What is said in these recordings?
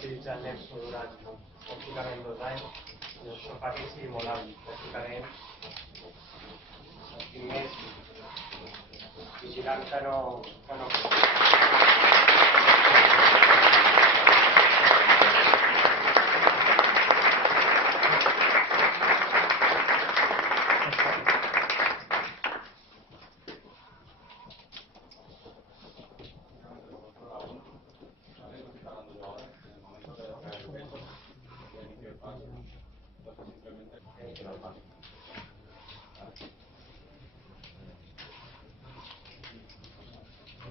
utilitzant Nexo durant pràcticament 2 anys i això fa que sigui molt hàbil. Pràcticament estic més vigilant que no.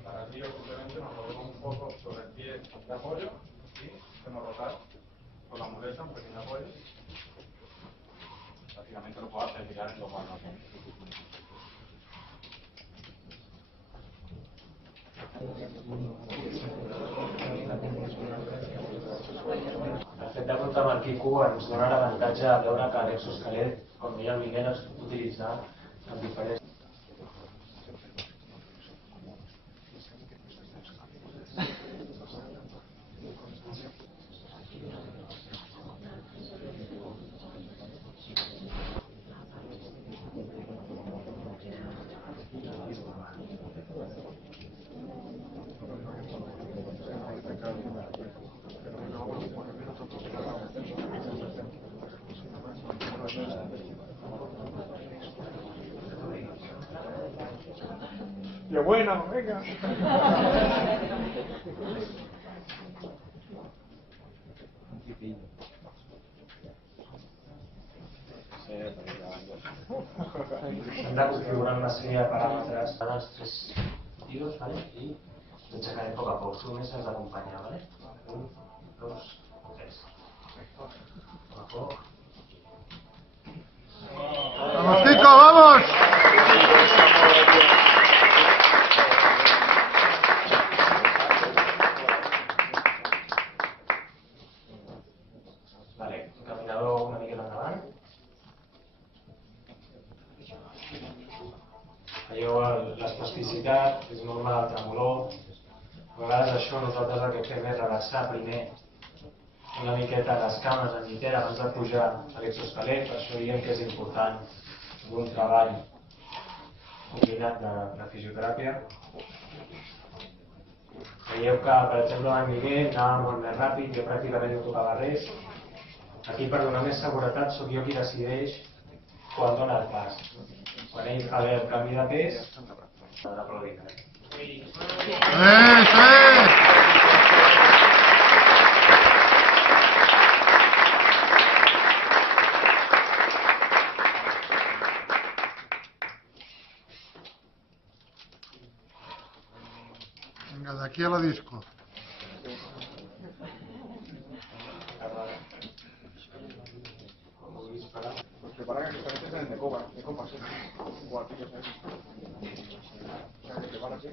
Para ello simplemente nos movemos un poco sobre el pie de apoyo y hacemos rotar con la muleta un pequeño apoyo. Prácticamente lo puedo hacer girar en 2 manos. El fet de portar amb el Quico ens dona l'avantatge de veure que l'exoesquelet, com deia el Miguel, es pot utilitzar en diferents. ¡Qué bueno! ¡Venga! Hem de configurar una sèrie de paràmetres en els 3 tiros, ¿vale? I l'aixecarem a poc a poc. Tu només has d'acompanyar, ¿vale? 1, 2, 3. A poc. ¡Vamos, Kiko, vamos! Vale, encaminador una miqueta endavant. Veieu l'espasticitat, és normal el tremolor. A vegades això nosaltres el que fem és relaxar primer una miqueta les cames en llitera abans de pujar a l'exoesquelet, per això diem que és important un treball combinat de fisioteràpia. Veieu que, per exemple, en Miguel anava molt més ràpid, jo pràcticament no tocava res. Aquí, per donar més seguretat, sóc jo qui decideix quan dona el pas. Quan ell fa bé el canvi de pes, l'aplaudim. ¡Sí! Venga, de aquí a la disco. Los que paran aquí también tienen de copas, ¿eh? Cuartillos ahí. O sea, que te van así.